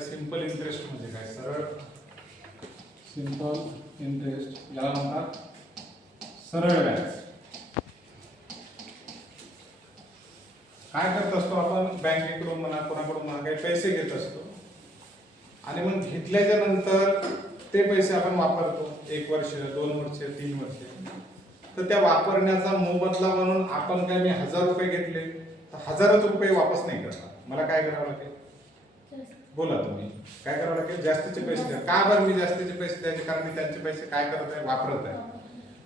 Simple interest म्हणजे काय? सरळ सिंपल इंटरेस्ट याला म्हणतात सरळ व्याज. काय करत असतो आपण? बँकेकडून म्हणा कोणाकडून म्हणा काही पैसे घेत असतो आणि मग घेतल्याच्या नंतर ते पैसे आपण वापरतो 1 वर्ष 2 वर्ष 3 वर्ष. तर त्या वापरण्याचा मोबदला म्हणून आपण काय, मी 1000 रुपये घेतले तर 1000च रुपये वापस नाही करणार. मला काय करावं लागेल? बोला तुम्ही. काय करावं लागेल? जास्तीचे पैसे द्या. का बरं मी जास्तीचे पैसे द्यायचे? कारण मी त्यांचे पैसे काय करत आहे? वापरत आहे.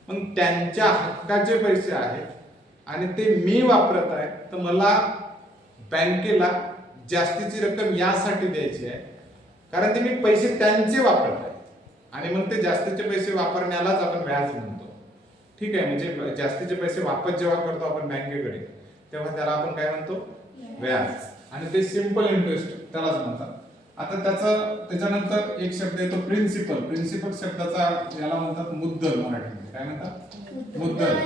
मग त्यांच्या हक्काचे पैसे आहेत आणि ते मी वापरत आहे, तर मला बँकेला जास्तीची रक्कम यासाठी द्यायची आहे कारण ते मी पैसे त्यांचे वापरत आहे आणि मग ते जास्तीचे पैसे वापरण्यालाच आपण व्याज म्हणतो. ठीक आहे. म्हणजे जास्तीचे पैसे वापस जेव्हा करतो आपण बँकेकडे तेव्हा त्याला आपण काय म्हणतो? व्याज. आणि ते सिंपल इंटरेस्ट त्यालाच म्हणतात. आता त्याच्यानंतर एक शब्द येतो प्रिन्सिपल. प्रिन्सिपल शब्दाचा याला म्हणतात मुद्दल. मराठीमध्ये काय म्हणतात? मुद्दल.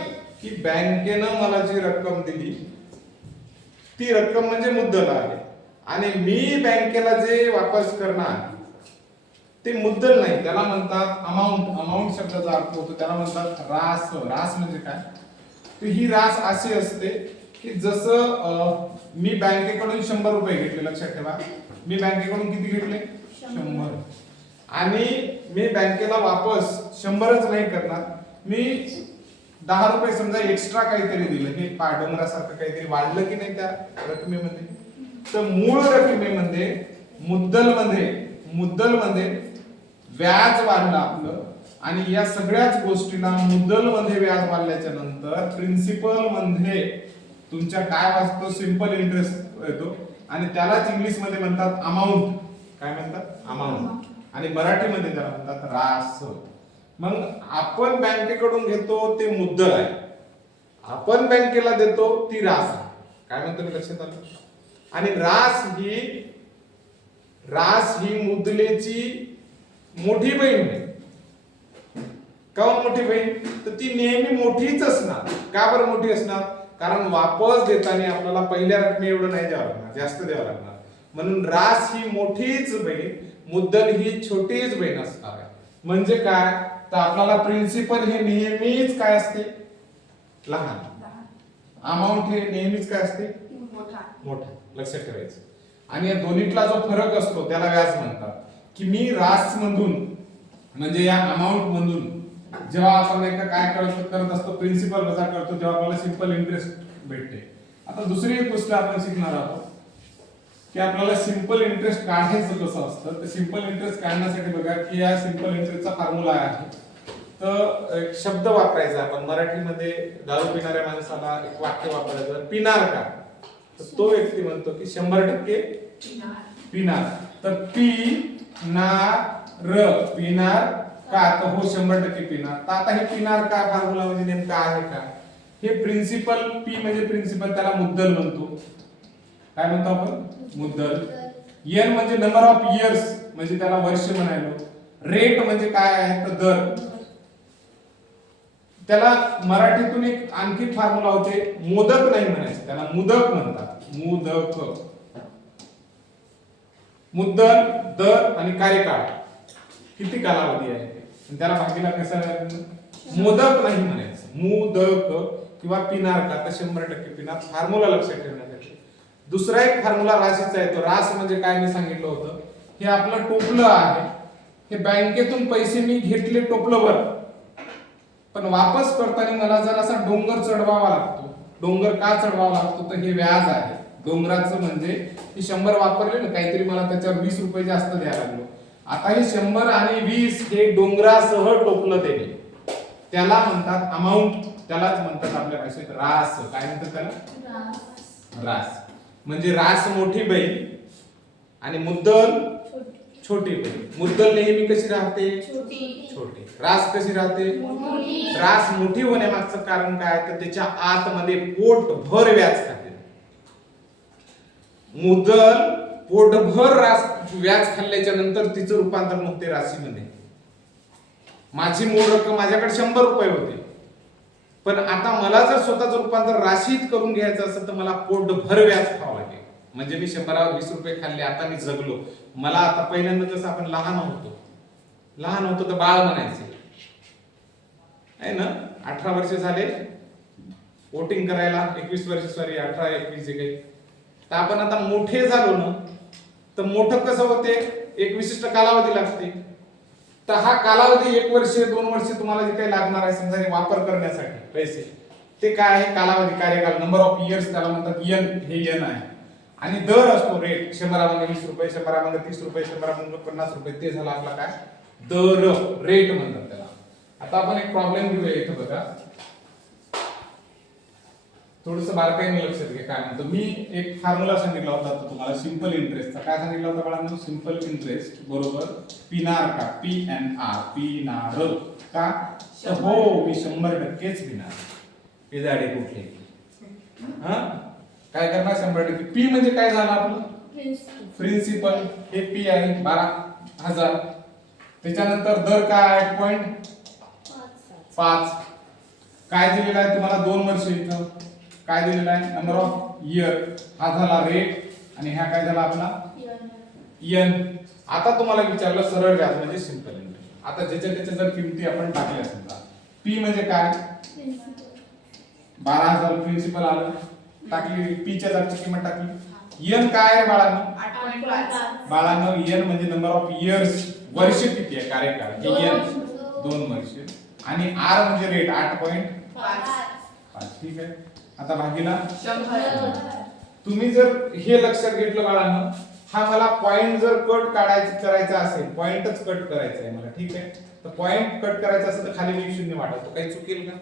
की बँकेनं मला जी रक्कम दिली ती रक्कम म्हणजे मुद्दल आहे आणि मी बँकेला जे वापस करणार ते मुद्दल नाही, त्याला म्हणतात अमाऊंट. अमाऊंट शब्दाचा अर्थ होतो त्याला म्हणतात रास. रास म्हणजे काय? तर ही रास अशी असते की जसं मी बँकेकडून 100 रुपये घेतले. लक्षात ठेवा, मी बँकेकडून किती घेतले? 100. आणि मी बँकेला वापस 100च नाही करणार, मी 10 रुपये समजा एक्स्ट्रा काहीतरी दिलं, हे डोंगरासारखं काहीतरी वाढलं की नाही त्या रकमेमध्ये. तर मूळ रकमेमध्ये मुद्दलमध्ये व्याज वाढलं आपलं आणि या सगळ्याच गोष्टीला मुद्दलमध्ये व्याज वाढल्याच्या नंतर प्रिन्सिपल मध्ये तुमच्या काय वाचतो? सिंपल इंटरेस्ट येतो आणि त्यालाच इंग्लिश मध्ये म्हणतात अमाऊंट. काय म्हणतात? अमाऊंट. आणि मराठीमध्ये त्याला म्हणतात रास. मग आपण बँकेकडून घेतो ते मुद्दल आहे, आपण बँकेला देतो ती रास आहे. काय म्हणतो मी? लक्षात आलं? आणि रास ही मुद्दलेची मोठी बहीण आहे. का मोठी बहीण? तर ती नेहमी मोठीच असणार. का बरं मोठी असणार? कारण वापस देताना आपल्याला पहिल्या रकमे एवढं नाही द्यावं लागणार, जास्त द्यावं लागणार. म्हणून रास ही मोठीच बहीण, मुद्दल ही छोटीच बहीण असणार आहे. म्हणजे काय? तर आपल्याला प्रिन्सिपल हे नेहमीच काय असते? लहान. अमाऊंट हे नेहमीच काय असते? मोठा. लक्षात ठेवायचं. आणि या दोन्हीतला जो फरक असतो त्याला व्याज म्हणतात. की मी रास मधून म्हणजे या अमाऊंट मधून जेव्हा आपण एका काय करत असतो? प्रिन्सिपल वजा करतो तेव्हा आपल्याला सिंपल इंटरेस्ट भेटते. आता दुसरी एक गोष्ट आपण शिकणार आहोत की आपल्याला सिंपल इंटरेस्ट काढायचं कसं असतं. तर सिंपल इंटरेस्ट काढण्यासाठी बघा की या सिंपल इंटरेस्टचा फॉर्म्युला आहे. तर एक शब्द वापरायचा आपण मराठीमध्ये. दारू पिणाऱ्या माणसाला एक वाक्य वापरायचं, पिणार का? तर तो व्यक्ती म्हणतो की 100% पिणार. तर पिणार का? तर हो 100% पिणार. तर आता हे पिणार का फॉर्म्युला म्हणजे नेमका आहे का? हे प्रिन्सिपल, पी म्हणजे प्रिन्सिपल, त्याला मुद्दल म्हणतो. काय म्हणतो आपण? मुद्दल. एन म्हणजे नंबर ऑफ इयर्स, म्हणजे त्याला वर्ष म्हणायलो. रेट म्हणजे काय आहे? तर दर. त्याला मराठीतून एक आणखी फॉर्म्युला होते, मोदक नाही म्हणायचं, त्याला मुदक म्हणतात. मुदक. मुद्दल, दर आणि कार्यकाळ किती कालावधी आहे त्याला भागीला कसं? मोदक नाही म्हणायचं, मुदक किंवा पिणार का? तर 100% पिणार. फॉर्म्युला लक्षात ठेवण्यासाठी दुसरा एक फॉर्म्युला राशीचा आहे. तो रास म्हणजे काय मी सांगितलं होतं, हे आपलं टोपलं आहे. हे बँकेतून पैसे मी घेतले टोपलंवर, पण वापस करताना मला जर असा डोंगर चढवावा लागतो. डोंगर का चढवावा लागतो? तर हे व्याज आहे. डोंगराचं म्हणजे ही 100 वापरले ना, काहीतरी मला त्याच्यावर 20 रुपये जास्त द्यायला लागलो. आता हे 100 आणि 20 हे डोंगरासह टोपलं त्याने, त्याला म्हणतात अमाऊंट. त्यालाच म्हणतात आपल्या भाषेत रास. काय म्हणतात त्याला? रास. म्हणजे रास मोठी बहीण आणि मुद्दल छोटी बहीण. मुद्दल नेहमी कशी राहते? छोटी. रास कशी राहते? रास मोठी होण्यामागचं कारण काय? तर त्याच्या आतमध्ये पोटभर व्याज खाते. मुद्दल पोटभर व्याज खाल्ल्याच्या नंतर तिचं रूपांतर होते राशीमध्ये. माझी मूळ रक्कम माझ्याकडे 100 रुपये होते, पण आता मला जर स्वतःचं रूपांतर राशीत करून घ्यायचं असेल तर मला पोटभर व्याज खावं लागेल. म्हणजे मी 100वर 20 रुपये खाल्ले, आता मी जगलो. मला आता पहिल्यांदा जसं आपण लहान होतो तर बाळ म्हणायचे आहे ना. 18 वर्ष झाले वोटिंग करायला, 21 वर्ष, सॉरी 18 21 जे काही. तर आपण आता मोठे झालो ना, तर मोठं कसं होते, एक विशिष्ट कालावधी लागते. तर हा कालावधी 1 वर्ष 2 वर्ष तुम्हाला जे काही लागणार आहे समजा हे वापर करण्यासाठी पैसे, ते काय आहे, कालावधी, कार्यकाल, नंबर ऑफ इयर्स त्याला म्हणतात. एन, हे एन आहे. आणि दर असतो रेट, 100 20 रुपये, 100 30 रुपये, 100 50 रुपये, ते झाला आपला काय, दर, रेट म्हणतात त्याला. आता आपण एक प्रॉब्लेम घेऊया इथं बघा, थोडस बारकाईने लक्षात घ्या काय म्हणतो. मी एक फॉर्म्युला सांगितला होता तुम्हाला सिंपल इंटरेस्टचा. काय सांगितलं होतं बाळांनो, सिंपल इंटरेस्ट बरोबर पिनार का, PNR, पिनार का, तर हो मी 100%च पिनार. हे झाडे कुठले, हा काय करणार 100%. पी म्हणजे काय झालं आपलं, प्रिन्सिपल, हे पी आहे 12,000. त्याच्यानंतर दर काय आहे, 0.5. काय दिलेलं आहे तुम्हाला, 2 वर्ष. इथं काय दिलेलं आहे, नंबर ऑफ इयर, हा झाला रेट, आणि ह्या काय झाला आपला एन. आता तुम्हाला विचारलं सरळ व्याज म्हणजे सिंपल इंटरेस्ट. आता ज्याच्या त्याच्या जर किमती आपण टाकल्या समजा, पी म्हणजे काय, 12,000 प्रिन्सिपल आलं, टाकली पी च्या जागची किंमत टाकली. एन काय आहे बाळांनो, 8.5. बाळांनो एन म्हणजे नंबर ऑफ इयर्स, वर्ष किती आहे, कार्यकाळ, हे एन 2 वर्ष. आणि आर म्हणजे रेट 8.5. ठीक आहे. आता भागीला 100. तुम्ही जर हे लक्षात घेतलं बाळांनो, हा मला पॉइंट जर कट करायचा असेल, पॉइंटच कट करायचा आहे मला, ठीक आहे. तर पॉइंट कट करायचा असेल तर खाली एक शून्य वाढवतो, काही चुकेल का,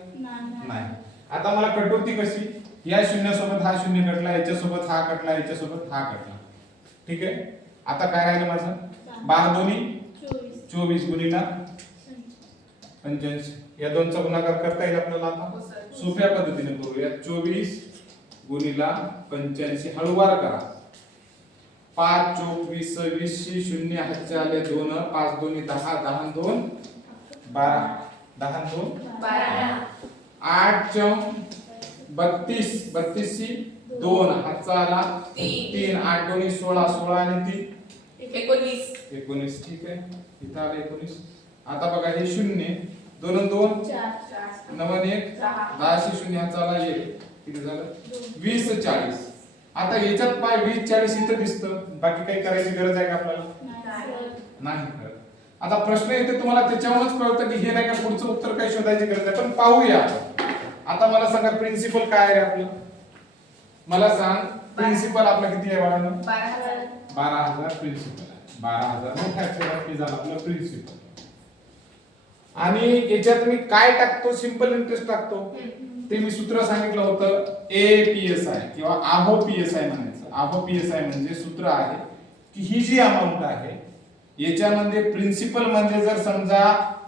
नाही. आता मला कटोती कशी, या शून्यासोबत हा शून्य कटला, याच्यासोबत हा कटला, याच्यासोबत हा कटला, ठीक आहे. आता काय राहिलं माझं, 12 दोन्ही 24 गुणिला 85. या दोनचा गुणाकार करता येईल आपल्याला. आता सोप्या पद्धतीने करूया. 24 गुणिला 85, हळूवार करा. 5 चोक 20 26 शून्य हातचे आले 2, 5 दोन्ही 10, 10 2 12, 10 2 12. 8 चौक 32, 32 2 हातचा आला 3, 8 दोन्ही 16, 16 आणि 3 19. 19. ठीक आहे, इथं आले 19. आता बघा हे शून्य, 2 आणि 2 9 आणि 1 10, शून्य हातचा आला 1, किती झालं 20 40. आता याच्यात पाय 20 40 इथं दिसतं, बाकी काही करायची गरज आहे का आपल्याला, नाही करत. आता प्रश्न येते तुम्हाला त्याच्यावरच कळतं की हे नाही का पुढचं उत्तर काही शोधायची गरज आहे. पण पाहूया. आता मला सांगा प्रिन्सिपल काय आहे आपलं, मला सांग प्रिन्सिपल आपलं किती आहे बाळांनो, 12,000 प्रिन्सिपल आहे. 12,000 मोठ्या अक्षरात झालं आपलं प्रिन्सिपल. आणि याच्यात मी काय टाकतो, सिंपल इंटरेस्ट टाकतो. ते मी सूत्र सांगितलं होतं, APSI किंवा आहो PSI म्हणायचं. आहो PSI म्हणजे सूत्र आहे की ही जी अमाउंट आहे याच्यामध्ये प्रिन्सिपल म्हणजे जर समजा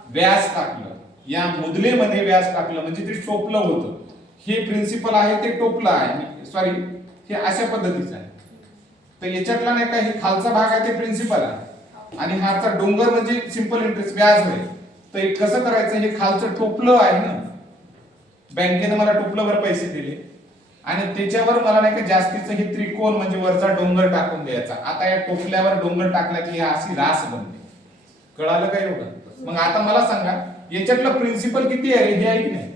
व्याज टाकलं, या मुदलेमध्ये व्याज टाकलं म्हणजे ते टोपलं होतं. हे प्रिन्सिपल आहे ते टोपलं आहे, सॉरी हे अशा पद्धतीचं आहे. तर याच्यातला नाही का हे खालचा भाग आहे ते प्रिन्सिपल आहे आणि हाचा डोंगर म्हणजे सिंपल इंटरेस्ट व्याज आहे. तर हे कसं करायचं, हे खालचं टोपलं आहे ना, बँकेने मला टोपल्यावर पैसे दिले आणि त्याच्यावर मला नाही का जास्तीचं हे त्रिकोण म्हणजे वरचा डोंगर टाकून द्यायचा. आता या टोपल्यावर डोंगर टाकला की अशी रास बनते. कळालं का एवढं? मग आता मला सांगा याच्यातलं प्रिन्सिपल किती आहे, हे आहे की नाही,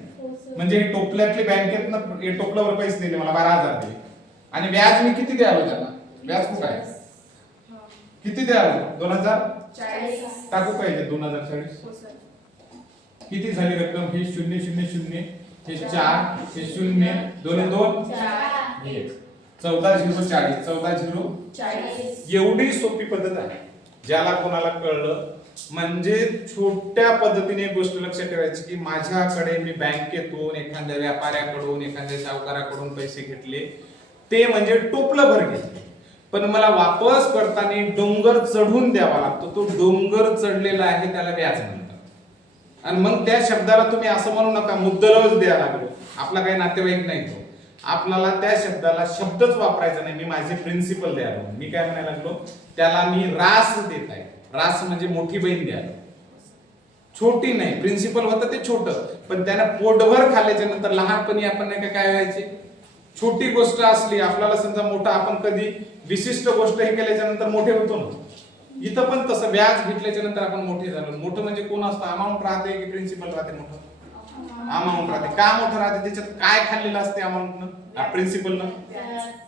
म्हणजे हे टोपल्यातले बँकेतनं हे टोपल्यावर पैसे दिले मला 12,000 दिले आणि व्याज मी किती द्यावं त्याला, व्याज खूप आहे, किती द्यावं 2040 टाकू पाहिजे 2040. किती झाली रक्कम, ही 0 0 0 हे 4 हे 0 2 आणि 2 हे 14 0 40 14 0 40. एवढी सोपी पद्धत आहे, ज्याला कोणाला कळलं. म्हणजे छोट्या पद्धतीने एक गोष्ट लक्षात ठेवायची की माझ्याकडे मी बँकेतून एखाद्या व्यापाऱ्याकडून एखाद्या सावकाराकडून पैसे घेतले, ते म्हणजे टोपलं भर घेतले, पण मला वापस करताना डोंगर चढून द्यावा लागतो. तो डोंगर चढलेला आहे त्याला व्याज म्हणतात. आणि मग त्या शब्दाला तुम्ही असं म्हणू नका मुद्दलच द्यायला लागलो, आपला काही नातेवाईक नाही तो. आपल्याला त्या शब्दाला शब्दच वापरायचा नाही. मी माझे प्रिन्सिपल द्यायला, मी काय म्हणायला लागलो, त्याला मी रास देत आहे. रास म्हणजे मोठी बहीण द्यायला, छोटी नाही. प्रिन्सिपल होतं ते छोटं, पण त्याने पोटभर खाल्ल्याच्या नंतर लहानपणी आपण नाही का काय व्हायचे, छोटी गोष्ट असली आपल्याला समजा मोठा आपण कधी विशिष्ट गोष्ट हे केल्याच्या नंतर मोठे होतो ना, इथं पण तसं व्याज घेतल्याच्या नंतर आपण मोठे झालो. मोठं म्हणजे कोण असतं? अमाऊंट राहते की प्रिन्सिपल राहते? मोठं अमाऊंट राहते. का मोठं राहते? त्याच्यात काय खाल्लेलं असते अमाऊंटनं, प्रिन्सिपलनं?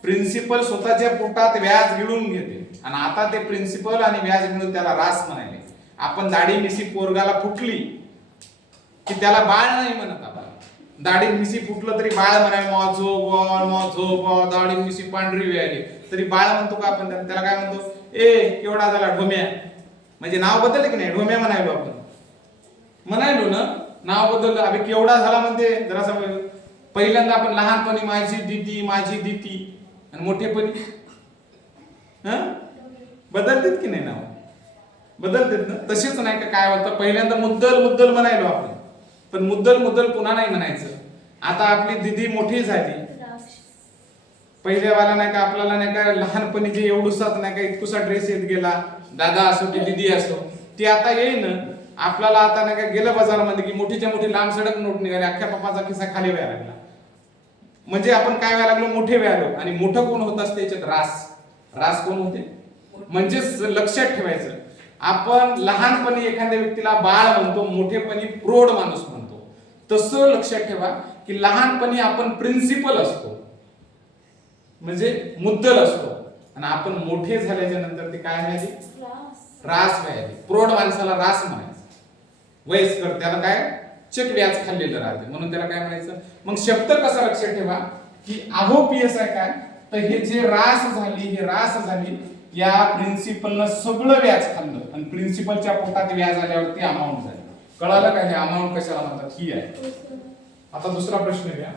प्रिन्सिपल स्वतःच्या पोटात व्याज गिळून घेते आणि आता ते प्रिन्सिपल आणि व्याज गिळून त्याला रास म्हणाले. आपण दाढी मिशी पोरगाला फुटली की त्याला बाळ नाही म्हणत आपण. दाढी मिशी फुटलं तरी बाळ म्हणाय मॉझो बॉल दाढी मिशी पांढरी व्हायली तरी बाळ म्हणतो का आपण? त्याला काय म्हणतो? ए केवढा झाला ढोम्या. म्हणजे नाव बदललं की नाही? ढोम्या म्हणायलो आपण, म्हणायलो ना, नाव बदललं. अबे केवढा झाला म्हणते जरा पहिल्यांदा आपण लहानपणी माझी दीदी आणि मोठेपणी बदलतात की नाही? नाव बदलतात ना. तसेच नाही का काय होतं? पहिल्यांदा मुद्दल म्हणायलो आपण, पण मुद्दल पुन्हा नाही म्हणायचं. आता आपली दीदी मोठी झाली, पहिल्यावाला नाही का आपल्याला नाही का लहानपणी जे एवढूसाच नाही का इतकुसा ड्रेस येत गेला, दादा असो की दीदी असो, ती आता येईन आपल्याला. आता नाही का गेलं बाजारामध्ये की मोठीच्या मोठी लांब सडक नोट निघाली, अख्ख्या पप्पाचा खिसा खाली व्हायला लागला. म्हणजे आपण काय व्हायला लागलो? मोठे व्हायलो. आणि मोठं कोण होत असते याच्यात? रास कोण होते? म्हणजे लक्षात ठेवायचं, आपण लहानपणी एखाद्या व्यक्तीला बाळ म्हणतो, मोठेपणी प्रौढ माणूस म्हणतो. तसं लक्षात ठेवा की लहानपणी आपण प्रिन्सिपल असतो, म्हणजे मुद्दल असतो, आणि आपण मोठे झाल्याच्या नंतर ते काय व्हायचे? रास व्हायचे. प्रौढ माणसाला रास म्हणायचं. वयस्कर त्याला काय? चक व्याज खाल्लेलं राहते, म्हणून त्याला काय म्हणायचं? मग शब्द कसा लक्षात ठेवा की अहो PSI काय? तर हे जे रास झाली या प्रिन्सिपलनं सगळं व्याज खाल्लं आणि प्रिन्सिपलच्या पोटात व्याज आल्यावरती अमाऊंट झाली. कळालं का? हे अमाऊंट कशाला म्हणतात? ही आहे. आता दुसरा प्रश्न घ्या.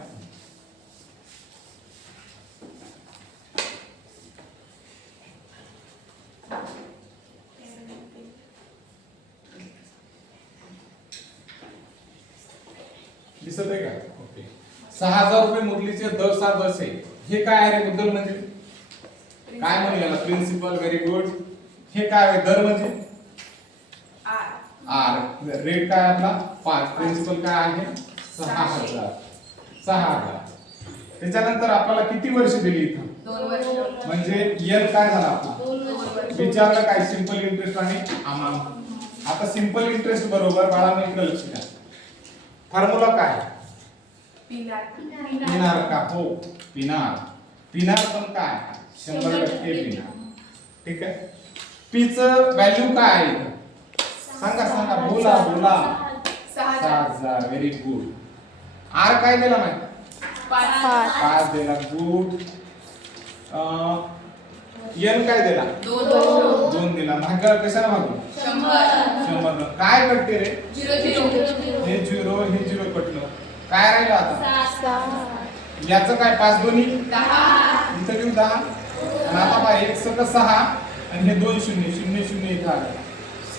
दिसत आहे का? ओके. 6,000 रुपये मुदलीचे 10 हे काय आहे रे? मुद्दल म्हणजे काय म्हणू याला? प्रिन्सिपल. Very good. हे काय आहे? दर म्हणजे आर. रेट काय आपला? 5. प्रिन्सिपल काय आहे? 6,000. त्याच्यानंतर आपल्याला किती वर्ष दिली इथं? 2 वर्ष. म्हणजे एन काय झाला आपला? विचारलं काय? सिंपल इंटरेस्ट आणि अमाउंट. आता सिंपल इंटरेस्ट बरोबर बाळांनो इकडे लक्ष द्या. फॉर्म्युला काय? पिनार का? हो, पिनार पण काय? 100% पिनार. ठीक आहे. पी च व्हॅल्यू काय आहे? सांगा बोला. 6,000. Very good. आर काय दिला माहिती? 5 दिला. गुड. एन काय दिला? 2 दिला. भागा कशाला भागू? 100. काय कटते रे? 0 हे 0 कटलं. काय राहिलं आता? याचं काय? 5 दोन्ही 10. इथं घेऊ 10. आणि आता पहा 1 सक 6 आणि हे 2 0 इथं आलं.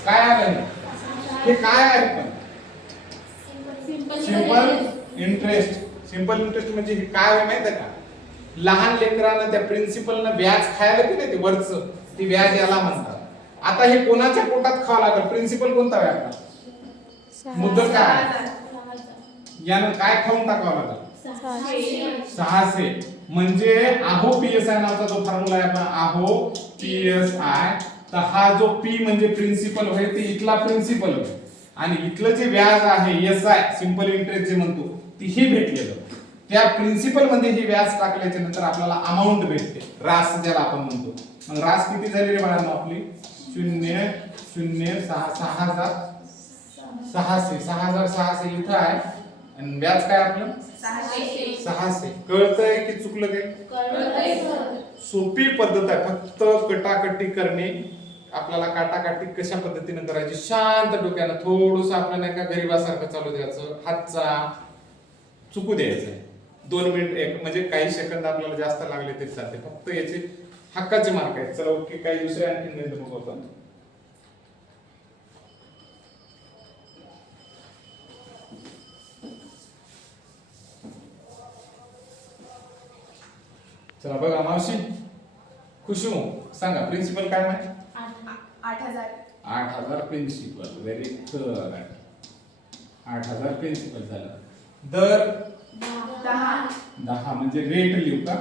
काय आलं? हे काय आहे? पण सिंपल इंटरेस्ट म्हणजे हे काय आहे माहिती आहे का? लहान लेकरांना त्या प्रिन्सिपलनं व्याज खायला की नाही ते वरचं, ती व्याज याला म्हणतात. आता हे कोणाच्या पोटात खावं लागेल? प्रिन्सिपल कोणता व्याज? मुद्दल काय? यानं काय खाऊन टाकावं लागेल? 600. म्हणजे अहो PSI नावाचा जो फॉर्म्युला आहे आपण अहो PSI, तर हा जो P म्हणजे प्रिन्सिपल होय ते इथला प्रिन्सिपल होय आणि इथलं जे व्याज आहे SI सिंपल इंटरेस्ट जे म्हणतो ती हे भेटलेलं. त्या प्रिन्सिपल मध्ये हे व्याज टाकल्याच्या नंतर आपल्याला अमाउंट भेटते, रास ज्याला आपण म्हणतो. मग रास किती झाली रे बाळांनो आपली? 6,600 इथं आहे आणि व्याज काय आपलं? 600. कळतंय की चुकलं काय? सोपी पद्धत आहे, फक्त कटाकटी करणे. आपल्याला काटाकाटी कशा पद्धतीने करायची? शांत डोक्यानं थोडंसं आपल्याला नाही का गरीबासारखं चालू द्यायचं, हातचा चुकू द्यायचं. 2 मिनिट एक म्हणजे काही सेकंद आपल्याला जास्त लागले तरी चालते, फक्त याचे हक्काचे मार्क आहेत. चला ओके. काही दुसरे आणखी गणित बघू आपण. चला बघा मावशी खुशू सांगा प्रिन्सिपल काय माहिती? 8,000 प्रिन्सिपल. Very good. 8,000 प्रिन्सिपल झालं. दर 10 म्हणजे रेट लिहू का?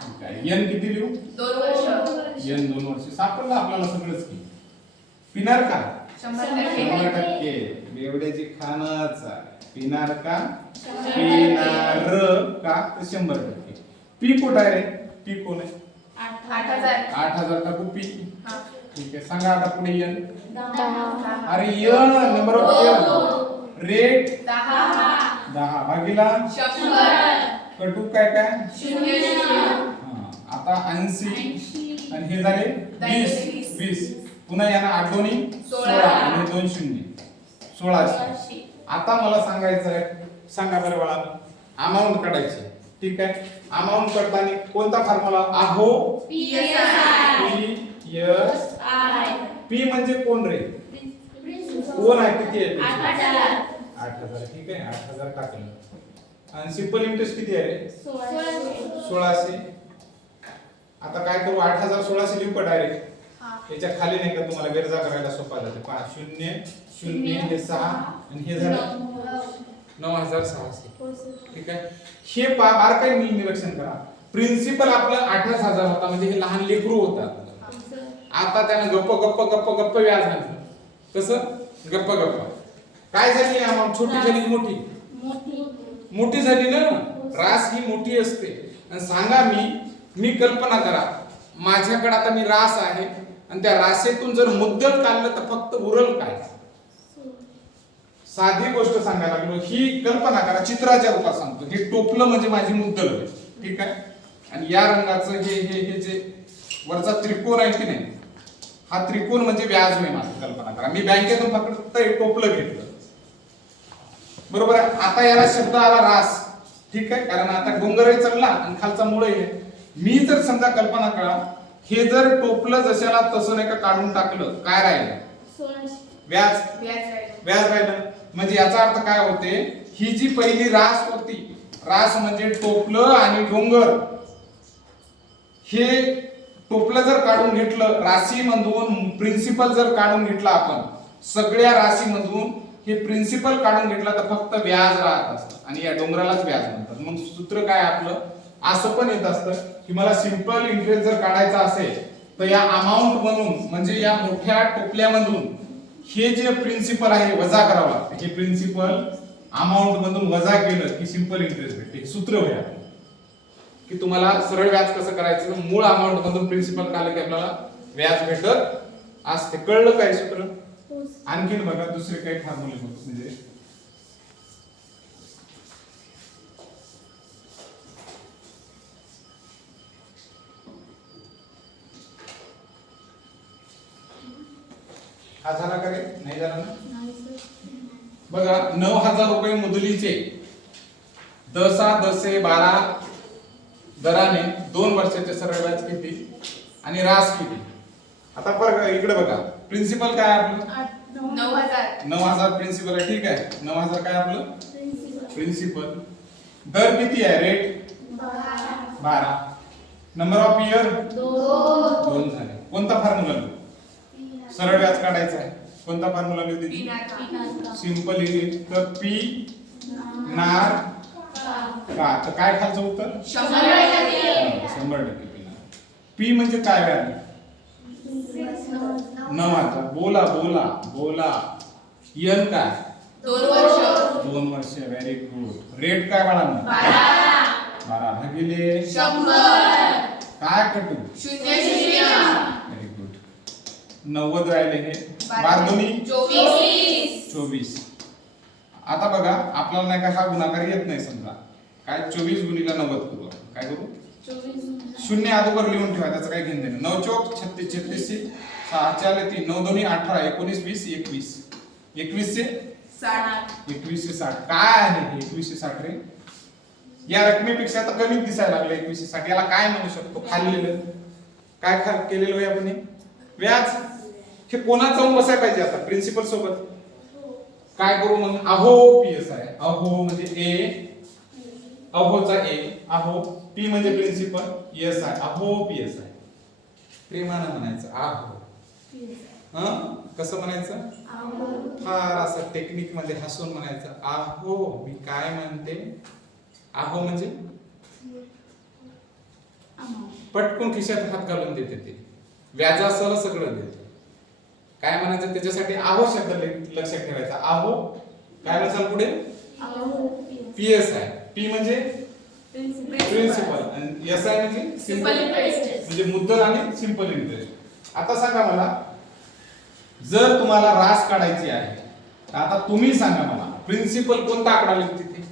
ठीक आहे. एन किती लिहू? 2 वर्ष. एन 2 वर्ष. सापडलं आपल्याला सगळंच की. पिणार का? 100%. बेवड्याची खाणच आहे. पिणार का? पिणार का? तर 100%. पी कुठं आहे रे? पी कोण आहे? 8,000 टाकू पी. ठीक आहे. सांगा आता पुढे एन. अरे N number of N. Rate 10 भागीला 100. कटू काय काय? 0. आता 80 आणि हे झाले 20. पुन्हा यांना 8 दोन्ही 16 आणि 2 शून्य 1600. आता मला सांगायचं आहे, सांगा बरं बाळा, अमाऊंट काढायची. ठीक आहे. अमाऊंट करताना कोणता फॉर्म्युला? अहो पी एस पी म्हणजे कोण रे? कोण आहे? किती आहे? 8,000. ठीक आहे. 8,000 टाकलं. आणि सिंपल इंटरेस्ट किती आहे रे? 1600. आता काय करू? 8,000 1600 लिहू का डायरेक्ट? याच्या खाली नाही का तुम्हाला बेरजा करायला सोपा जाते. 5 0 0 हे 6 आणि हे झालं 9,600. ठीक आहे. हे बारकाई निरीक्षण करा. प्रिन्सिपल आपलं 28,000 होता, म्हणजे हे लहान लेकरू होता. आता त्यानं गप्प व्याज आणलं. कसं? गप्प काय झाली? अमाऊंट छोटी झाली की मोठी झाली ना. रास ही मोठी असते. आणि सांगा मी कल्पना करा, माझ्याकडे आता मी रास आहे आणि त्या रासेतून जर मुद्दल काढलं तर फक्त उरल काय? साधी गोष्ट सांगायला लागलो. ही कल्पना करा, चित्राच्या रूपात सांगतो. हे टोपलं म्हणजे माझी मुद्दल होय. ठीक आहे. आणि या रंगाचं हे जे वरचा त्रिकोण आहे की नाही, हा त्रिकोण म्हणजे व्याज होय माझी. कल्पना करा, मी बँकेतून फक्त हे टोपलं घेतलं. बरोबर आहे. आता याला शब्द आला रास. ठीक आहे. कारण आता डोंगरही चढला आणि खालचा मुळही आहे. मी जर समजा कल्पना करा, हे जर टोपलं जशाला तसं नाही का काढून टाकलं, काय राहिलं? व्याज राहिलं. म्हणजे याचा अर्थ काय होते? ही जी पहिली रास होती, रास म्हणजे टोपलं आणि डोंगर, हे टोपलं जर काढून घेतलं राशीमधून, प्रिन्सिपल जर काढून घेतला आपण सगळ्या राशीमधून, हे प्रिन्सिपल काढून घेतला तर फक्त व्याज राहत असतं आणि या डोंगरालाच व्याज म्हणतात. मग सूत्र काय आपलं असं पण येत असतं की मला सिंपल इंटरेस्ट जर काढायचा असेल तर या अमाऊंट मधून, म्हणजे या मोठ्या टोपल्यामधून हे जे प्रिन्सिपल आहे वजा करावं लागतं. हे प्रिन्सिपल अमाऊंट मधून वजा केलं की सिंपल इंटरेस्ट भेटते. सूत्र होईल की तुम्हाला सरळ व्याज कसं करायचं. मूळ अमाऊंट मधून प्रिन्सिपल काढलं की आपल्याला व्याज भेटत असते. कळलं काय सूत्र? आणखीन बघा दुसरे काही फॉर्म्युले म्हणजे हा झाला का रे? नाही झाला ना. बघा 9,000 रुपये मुदलीचे 10/10/12 दराने 2 वर्षाचे सरळ व्याज किती आणि रास किती? आता बघा इकडे बघा, प्रिन्सिपल काय आपलं 9,000 प्रिन्सिपल आहे. ठीक आहे. 9,000 काय आपलं प्रिन्सिपल. दर किती आहे? रेट 12. नंबर ऑफ इयर 2 झाले. कोणता फॉर्म्युला लिहू? सरळ व्याज काढायचा आहे. कोणता फॉर्म्युला लिहू दीदी? सिंपल तर पी नार का. तर काय खालचं उत्तर? 100% पी नार. पी म्हणजे काय व्याज? 9,000. बोला एन काय? 2 वर्ष. Very good. रेट काय बाळांनो? 12 भागिले 100. काय कटू? 0. Very good. 90 राहिले. हे 12 दोन्ही 24. आता बघा आपल्याला नाही का हा गुणाकार येत नाही. समजा काय 24 गुणिले 90 करू. काय करू? 0 अगोदर लिहून ठेवा, त्याचं काही घेणं देणं. 9 चौक 36, 36 6 4 3 9 दोन्ही 18 19 20 21. 21 से 60. काय आहे हे 21 से 60 रे? या रकमेपेक्षा तर कमीच दिसायला लागलं. 21 से 60 याला काय म्हणू शकतो? खाल्लेलं काय केलेलं आहे आपण? व्याज. हे कोणात जाऊन बसायला पाहिजे आता? प्रिन्सिपल सोबत. काय करू मग? अहो पीएस आहे. अहो म्हणजे ए, अहोचा ए, अहो पी म्हणजे प्रिन्सिपल, एस आहे. अहो पीएस आहे. प्रेमानं म्हणायचं अहो. कसं म्हणायचं? फार असं टेक्निक मध्ये हसून म्हणायचं अहो. मी काय म्हणते? आहो म्हणजे पटकन खिशात हात घालून देते ते व्याजासह सगळं देते. काय म्हणायचं त्याच्यासाठी आहो शब्द लक्षात ठेवायचा. आहो काय म्हणाल पुढे पीएस आहे. पी म्हणजे प्रिन्सिपल आणि एस आय म्हणजे सिंपल इंटरेस्ट म्हणजे मुद्दल आणि सिंपल इंटरेस्ट. आता सांगा मला जर तुम्हाला रास काढायची आहे तर आता तुम्ही सांगा मला प्रिन्सिपल कोणता आकडा लिहितो तिथे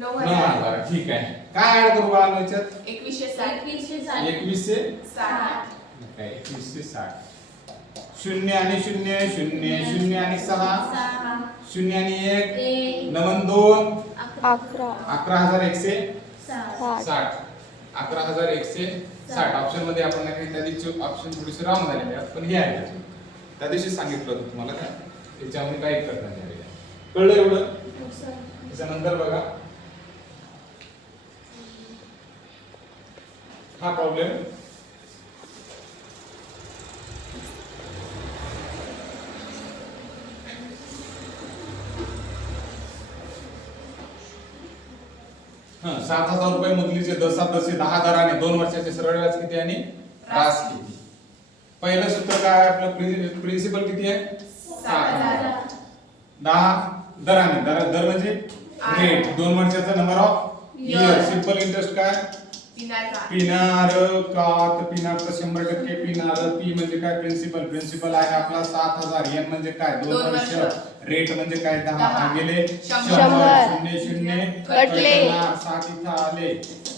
9,000. ठीक आहे. काय ऍड करू बाळा याच्यात 2160 2160 शून्य आणि शून्य शून्य शून्य आणि 6 शून्य आणि 1 9 2 11,160 11,160 ऑप्शन मध्ये आपण नाही त्या दिवशी ऑप्शन थोडीशी राऊंड झालेले आहेत पण हे आहे त्या दिवशी सांगितलं होतं तुम्हाला काय त्याच्यामध्ये काही करता नाही आलेलं. कळलं एवढं. त्याच्यानंतर बघा हा प्रॉब्लेम हां 7,000 रुपये मुदलीचे 10,000 आणि 2 वर्षाचे सरळ व्याज किती आणि रास किती. पहिलं सूत्र काय आपलं प्रिन्सिपल किती आहे 7,000 10 दराने दर म्हणजे रेट 2 वर्षाचा number of year simple interest काय पिनार कात पिनार तर 100% पिनार. पी म्हणजे काय प्रिन्सिपल आहे आपला 7,000. एन म्हणजे काय 2 वर्ष. रेट म्हणजे काय 10 भागिले 100 शून्य शून्य कटले 7 इथं आले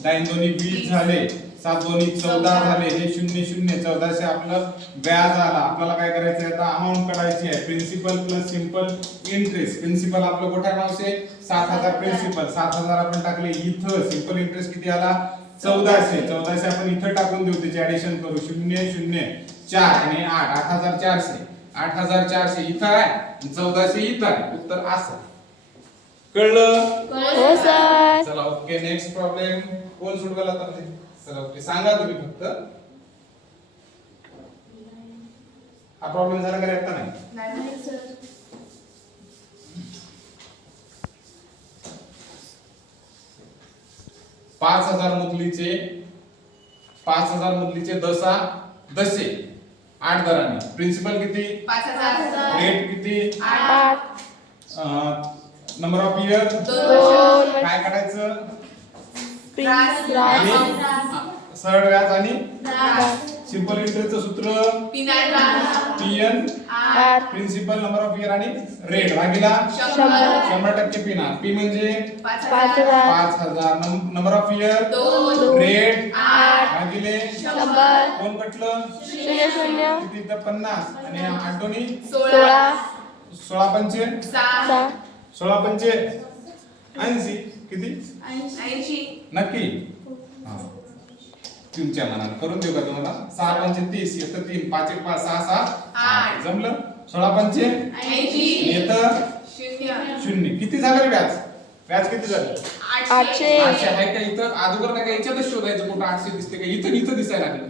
9 दोन्ही 20 झाले 7 दोन्ही 14 झाले हे शून्य शून्य 1400 आपलं व्याज आला. आपल्याला काय करायचं आहे आता अमाउंट काढायची आहे principal plus simple interest. Principal आपलं कुठे मावसे 7,000 प्रिन्सिपल 7,000 आपण टाकले इथं सिंपल इंटरेस्ट किती आला 1400 आपण इथं टाकून देऊ त्याचे ऍडिशन करू 0 0 4 आणि 8 8,400 इथं आहे 1400 इथं आहे. उत्तर असं. कळलं हो सर. चला ओके नेक्स्ट प्रॉब्लेम कोण सोडवायला आता चला ओके सांगा तुम्ही फक्त हा प्रॉब्लेम झाला का आता नाही 5,000 मुदलीचे 10 8 दराने प्रिन्सिपल किती 5,000 रेट किती 8 नंबर ऑफ इयर 2 काय काढायचं रास आणि सरळ व्याज आणि सिंपल इंटरेस्टचं सूत्र PN principal number of year आणि रेट भागिला 100% पिनार. पी म्हणजे 5,000 नंबर ऑफ इयर 2 रेट 8 भागिले 100 कोण कटलं 0 0 किती तर 50 आणि 8 दोन्ही 16 16 पंचे 6 16 पंचे 80 किती 80 नक्की हा. तुमच्या मनात करून देऊ का तुम्हाला 6 पंचे 30 येतं 3 5 1 5 6 6 8 जमलं 16 पंचे 80 येतं 0 किती झालं रे व्याज किती झालं 800 800 आहे का इथं अगोदर नाही का याच्यातच शोधायचं कुठं 800 दिसते का इथं दिसायला लागलं.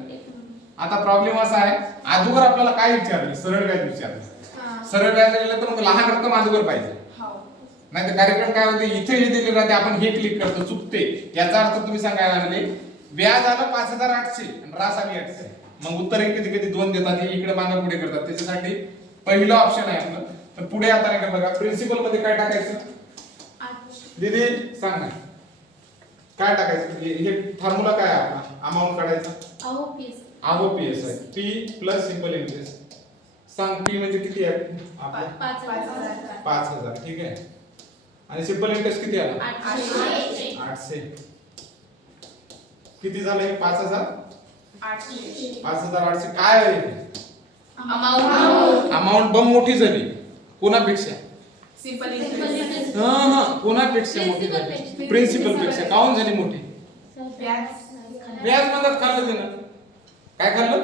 आता प्रॉब्लेम असा आहे अगोदर आपल्याला काय विचारलं सरळ व्याज विचारलं सरळ व्याज दिलं तर मग लहान रक्कम अगोदर पाहिजे नाही तर कार्यक्रम काय होते इथे हे दिले राहते आपण हे क्लिक करतो चुकते. याचा अर्थ तुम्ही सांगायला लागले व्याज आलं 5,800 आणि रास आली 800 मग उत्तर किती किती 2 देतात हे इकडे मागे पुढे करतात. त्याच्यासाठी पहिलं ऑप्शन आहे आपलं. तर पुढे आता नाही का बघा प्रिन्सिपल मध्ये काय टाकायचं दीदी सांग ना काय टाकायचं हे फॉर्म्युला काय आहे आपला अमाउंट काढायचा आहो पीएस आहे पी प्लस सिंपल इंटरेस्ट. सांग पी म्हणजे किती आहे आपला 5,000 ठीक आहे आणि सिंपल इंटरेस्ट किती आला 800 किती झाले 5,800 काय आहे अमाउंट बम मोठी झाली कोणापेक्षा कोणापेक्षा मोठी झाली प्रिन्सिपल पेक्षा काऊन झाली मोठी व्याज मधात खाल्लं त्यानं काय खाल्लं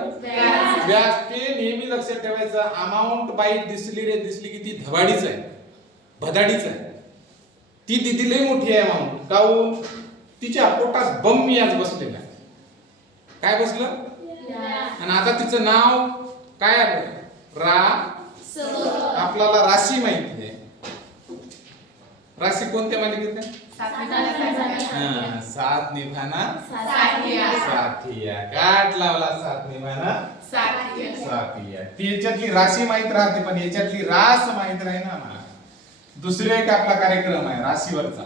व्याज. ते नेहमी लक्षात ठेवायचं अमाऊंट बाई दिसली की ती धबाडीच आहे भदाडीच आहे ती तिथे लई मोठी आहे अमाऊंट काऊन तिच्या पोटात बम व्याज बसलेला आहे. काय बसलं आणि आता तिचं नाव काय आलं आपल्याला राशी माहिती आहे. राशी कोणत्या मालिकेत आहे साथ निभाना साथिया. गाठ लावला साथ निभाना साथिया. ती याच्यातली राशी माहित राहते पण याच्यातली रास माहित राही ना मला. दुसरे एक आपला कार्यक्रम आहे राशीवरचा.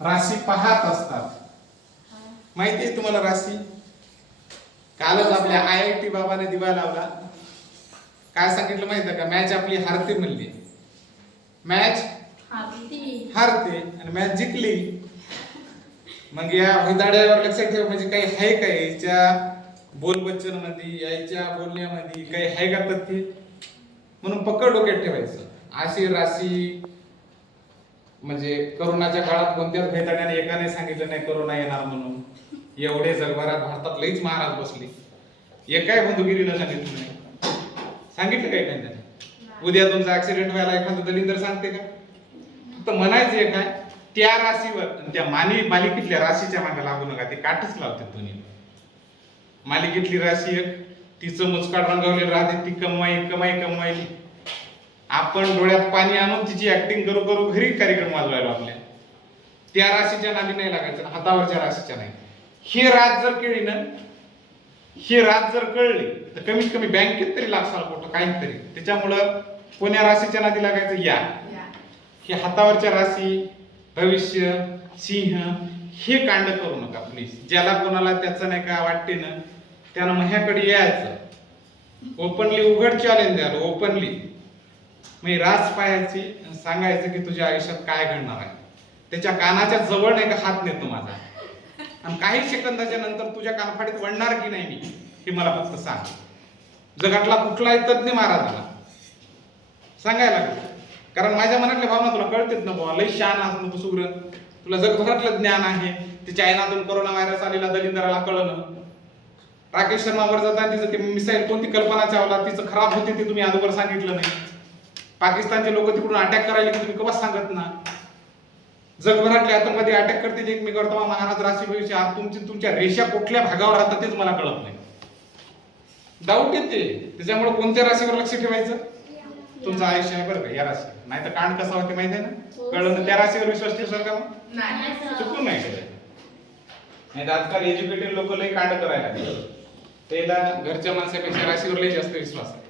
राशी पाहत असतात. माहिती आहे तुम्हाला राशी? कालच आपल्या IIT बाबाने दिवा लावला. काय सांगितलं माहिती आहे का? मॅच आपली हारते म्हणली. मॅच हारते आणि मॅच जिंकली. मग या हिदाड्यावर लक्ष ठेव. म्हणजे काही आहे का याच्या बोलबच्चन मध्ये, याच्या बोलण्यामध्ये काही आहे का तथ्य? म्हणून पकड डोक्यात ठेवायचं. अशी राशी म्हणजे करोनाच्या काळात कोणत्याच भेदाड्याने एकाने सांगितलं नाही करोना येणार म्हणून. एवढे जगभरात भारतात लईच महाराज बसले. एकाही बंधुगिरीनं सांगितलं नाही. सांगितलं काय नाही त्याने? उद्या तुमचा ऍक्सिडेंट व्हायला एखादं दलिंदर सांगते का? फक्त म्हणायचं एक आहे, त्या राशीवर त्या मालिकेतल्या राशीच्या मागे लागू नका. ते काठच लावते दोन्ही. मालिकेतली राशी एक तिचं मुचकाड रंगवलेलं राहते. ती कमाई आपण डोळ्यात पाणी आणून तिची ऍक्टिंग करू करू घरी कार्यक्रम वाजवायला आपल्या. त्या राशीच्या नादी नाही लागायचं, हातावरच्या राशीच्या नाही. हे रात जर केली ना, हे रात जर कळली तर कमीत कमी बँकेत तरी लागसाल कुठं काहीतरी. त्याच्यामुळं कोण्या राशीच्या नादी लागायचं? या हे हातावरच्या राशी, भविष्य, सिंह हे कांड करू नका प्लीज. ज्याला कोणाला त्याचं नाही का वाटते ना, त्यानं माझ्याकडे यायचं. ओपनली उघड चॅलेंज द्याल. ओपनली मी रास पाहायची, सांगायचं की तुझ्या आयुष्यात काय घडणार आहे. त्याच्या कानाच्या जवळ नाही का हात नेतो माझा, आणि काही सेकंदाच्या नंतर तुझ्या कानफाडीत वळणार की नाही मी, हे मला फक्त सांग. जगातला कुठलाही तज्ञ महाराजाला सांगायला लागेल. कारण माझ्या मनातल्या भावना तुला कळतेच ना बाबा. लई शान असं तू सुग्रण, तुला जगभरातलं ज्ञान आहे. ते चायनातून कोरोना व्हायरस आलेला दलिंदराला कळलं. राकेश शर्मावर जाताना तिचं ते मिसाईल कोणती कल्पना चावला तिचं खराब होते ते तुम्ही अगोदर सांगितलं नाही. पाकिस्तानचे लोक तिकडून अटॅक करायला की तुम्ही कवा सांगत ना. जगभरातले आतंकवादी अटॅक करते एकमेकावर, तेव्हा महाराज राशी भविष्य आज तुमच्या रेषा कुठल्या भागावर राहतात तेच मला कळत नाही. डाऊट येते. त्याच्यामुळे कोणत्या राशीवर लक्ष ठेवायचं? तुमचं आयुष्य आहे बरं का या राशी. नाही तर कांड कसा होते माहिती आहे ना. कळलं ना. त्या राशीवर विश्वास ठेवसाल का? मग चुकून नाही ठेवायचं. नाही तर आजकाल एज्युकेटेड लोक लई कांड करायला लागले. त्याला घरच्या माणसापेक्षा राशीवर लई जास्त विश्वास आहे.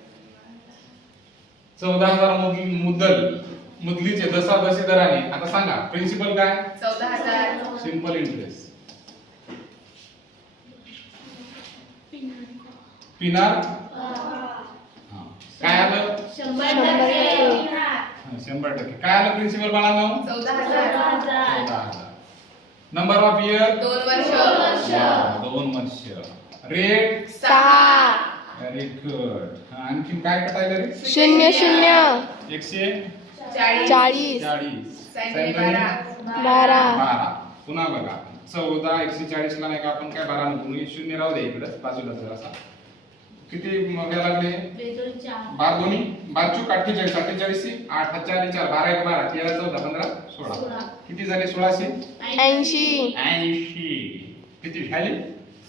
14,000 मुदलीचे दसाबशी दराने. आता सांगा प्रिन्सिपल काय? 14,000. Simple interest. पिनार काय आलं? 100%. काय आलं प्रिन्सिपल बाळांनो? 14,000. नंबर ऑफ इयर 2 वर्ष. 2 वर्ष. रेट 6. Very good. आणखी काय कटायला रे? 0 0 40 12. 12. पुन्हा बघा 14 140 ला नाही का आपण काय 12 नको, 0 राहू दे इकडे बाजूला जरासा. किती घ्यायला लागले? 12 दोन्ही 12 48 48 8 4 4 12 1 12 13 14 15 16. किती झाले? 1680. 80. किती झाले?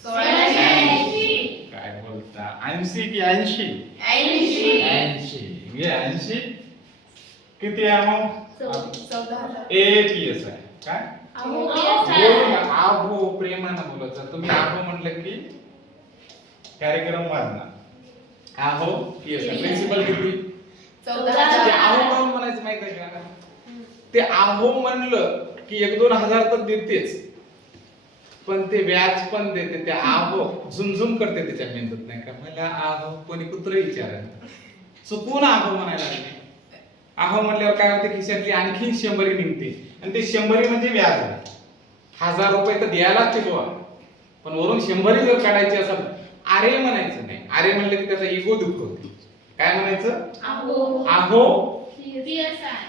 1680. काय बोलता? 80 की 80? 80. ये 80 किती आहे मग? 14,000. APS आहे. काय? आहो प्रेमानं बोलायचं. तुम्ही आहो म्हटलं की कार्यक्रम वाजणार. आहो PS आहे. प्रिन्सिपल किती? 14,000. ते आहो म्हणून म्हणायचं माहिती आहे का? ते आहो म्हणलं की 1-2 हजार तर देतेच, पण ते व्याज पण देते. ते आहो झुमझुम करते त्याच्या मेंदूत नाही का. मला आहो कोणी कुत्र विचारेल, चुकून आहो म्हणायला लागले. आहो म्हटल्यावर काय होते? खिशातली आणखी 100 निघते, आणि ते 100 म्हणजे व्याज आहे. 1000 रुपये तर द्यायलाच ते गोवा, पण वरून 100 जर काढायचे असेल अरे म्हणायचं नाही. अरे म्हणलं की त्याचा इगो दुखतो. काय म्हणायचं? आहो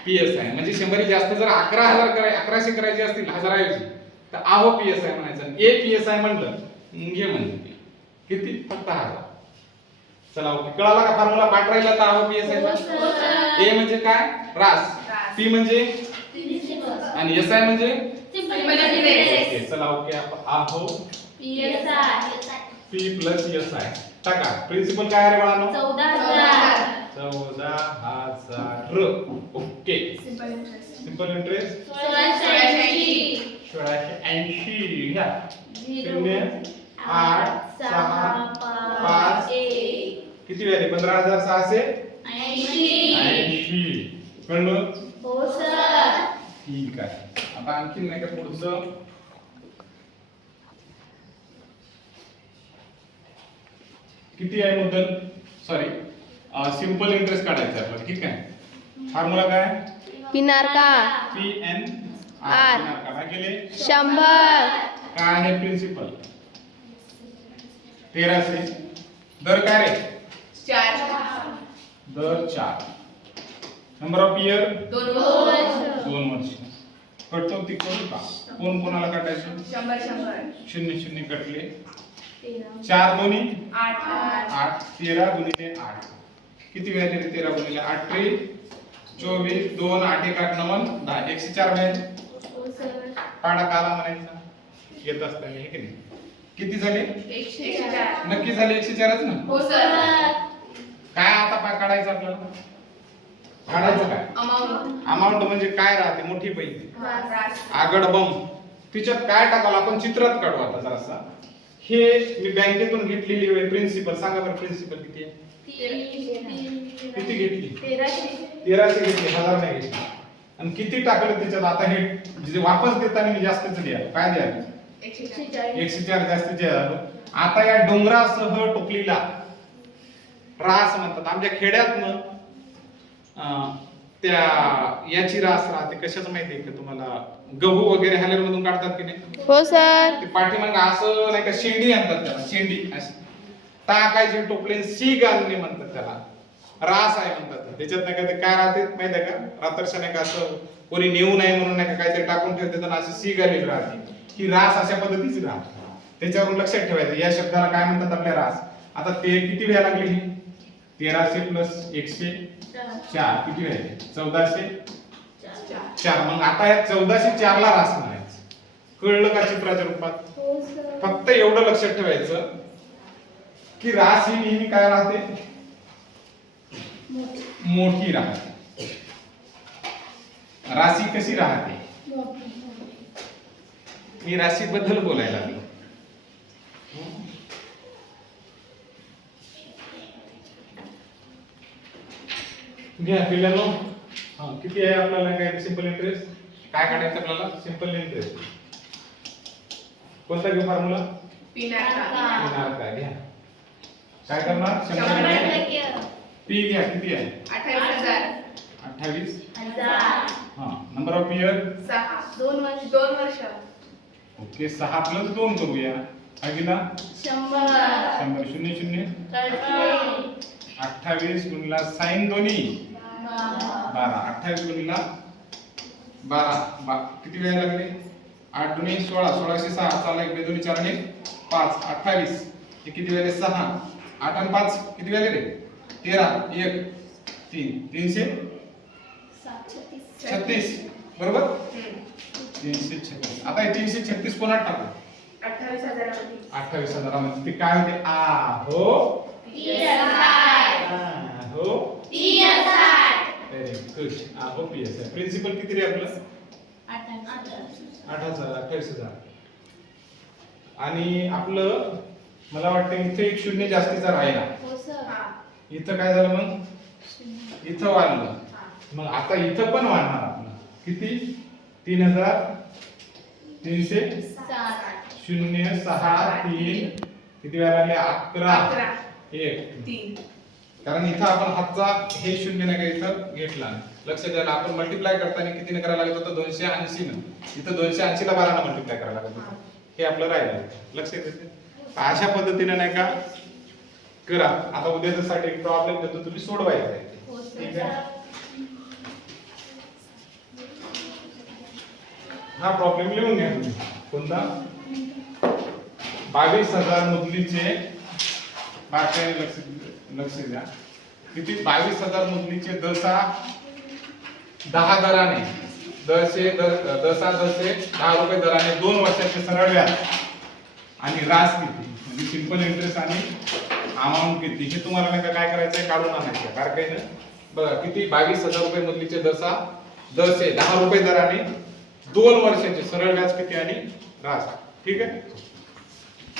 PSI. म्हणजे 100 जास्त जर 11,000 करायचे असतील 1000ऐवजी तर आहो PSI म्हणायचं. APSI म्हणलं घे म्हणजे किती? फक्त 1000. चला ओके. कळाला का फॉर्म्युला? पाठ राहिला तर आहो PSI. A म्हणजे काय? रास. P म्हणजे आणि SI म्हणजे ओके. चला ओके. आहो P प्लस SI टाका. प्रिन्सिपल काय रे बाळांनो? 14,000. 14,000. Okay. Simple interest. Simple interest 1680 1680 घ्या 0 0 8 6 5 किती झाले 15680 कळलं हो सर ठीक आहे. आता आणखीन नाही का पुढचं किती आहे मुद्दल सॉरी सिंपल इंटरेस्ट काढायचं आपल्याला. ठीक आहे. फॉर्म्युला काय किनारका PN R. का भागिले 100 काय आहे प्रिन्सिपल 1300 दर काय रे 4 दर 4 नंबर ऑफ इयर 2 वर्ष 2 वर्ष कटतो ती करू का कोण कोणाला काटायचं 100 शून्य शून्य कटले 4 दोन्ही 8 8 13 गुणिले 8 किती व्याज रे 13 गुणिले 8 त्रे 24 2 8 1 8 9 10 104 व्याज पाडा काला म्हणायचा येत असताना हे की नाही किती झाले 104 नक्की झाले 104च ना हो सर काय आता काढायचं आपल्याला काढायचं काय अमाउंट अमाउंट म्हणजे काय राहते मोठी पैकी रास आगड बम तिच्यात काय टाकावं आपण चित्रात काढू आता जरासा हे मी बँकेतून घेतलेली वेळ प्रिन्सिपल सांगा बरं प्रिन्सिपल किती आहे किती घेतली 1300 घेतली 1000 नाही घेतली आणि किती टाकलं त्याच्यात आता हे जे वापस देताना मी जास्तच द्या काय द्या 104 जास्तीचे झालं. आता या डोंगरासह टोपलीला रास म्हणतात आमच्या खेड्यातनं त्या याची रास राहते कशाच माहितीये का तुम्हाला गहू वगैरे हालेर मधून काढतात की नाही हो सर ते पाठीमागे असं नाही का शेंडी आणतात त्याला शेंडी अशी टाकायची टोपले सी गांजणे म्हणतात त्याला रास आहे म्हणतात त्याच्यात नाही का ते काय राहते माहिती आहे का रात्रच्या नाही का असं कोणी नेऊ नाही म्हणून नाही का काहीतरी टाकून ठेवते त्यांना अशी सी गालेली राहते ही रास अशा पद्धतीची राहते त्याच्यावरून लक्षात ठेवायचं या शब्दाला काय म्हणतात आपल्या रास आता ते किती व्हायला लागली ही 1300 प्लस 104 किती व्हायचे 1404 मग आता या 1404 ला रास म्हणायचं कळलं का चित्राच्या रूपात फक्त एवढं लक्षात ठेवायचं की रास ही नेहमी काय राहते मोठी राहते राशी कशी राहते मी राशी बद्दल बोलायला लागलो घ्या पिल्लांनो किती आहे आपल्याला काय सिंपल इंटरेस्ट काय काढायचं आपल्याला सिंपल इंटरेस्ट कोणता घेऊ फॉर्म्युला काय घ्या काय करणार 100 पी घ्या किती आहे 28 हां नंबर ऑफ इयर 2 वर्ष ओके 6 प्लस 2 करूया अगिला 100 शून्य शून्य 28 गुणिला साइन दोन्ही 12 28 गुणिला 12 किती वेळ लागले 8 दुनी 16 16 से 6 चाला 1 2 4 आणि 5 28 हे किती वेळ 6 8 आणि 5 किती वेळ रे 13 1 3 300 36 बरोबर 336 आता हे 336 कोणात टाकू 28000 मध्ये ते काय होते हो व्हेरी गुड हो पीएसआय प्रिन्सिपल किती रे आपलं 28000 आणि आपलं मला वाटतं इथे एक शून्य जास्तीचा राहिला इथं काय झालं मग इथं वाढलं मग आता इथं पण वाढणार आपलं किती 3360 किती वेळा लागले 11 1 कारण इथं आपण हातचा हे शून्य नाही का इथं घेतला लक्षात द्यायला आपण मल्टिप्लाय करताना किती ने करायला लागत होतं 280 न इथं 280 ला 12 ने मल्टिप्लाय करायला लागत होतं हे आपलं राहिलं लक्षात येते अशा पद्धतीने नाही का करा आता उद्याच्यासाठी एक प्रॉब्लेम देतो तुम्ही सोडवायचा आहे ठीक आहे हा प्रॉब्लेम लिहून घ्या तुम्ही कोणता 22000 मुदलीचे बाकी लक्ष द्या किती 22000 मुदलीचे 10 दराने 10 रुपये दराने 2 वर्षाचे सरळ व्याज आणि रास किती म्हणजे सिंपल इंटरेस्ट आणि अमाउंट किती हे तुम्हाला नाही का काय करायचं आहे काढून आणायचं कारखान्याने बघा किती 22000 रुपये मुदलीचे 10 रुपये दराने 2 वर्षाचे सरळ व्याज किती आणि रास, ठीक आहे.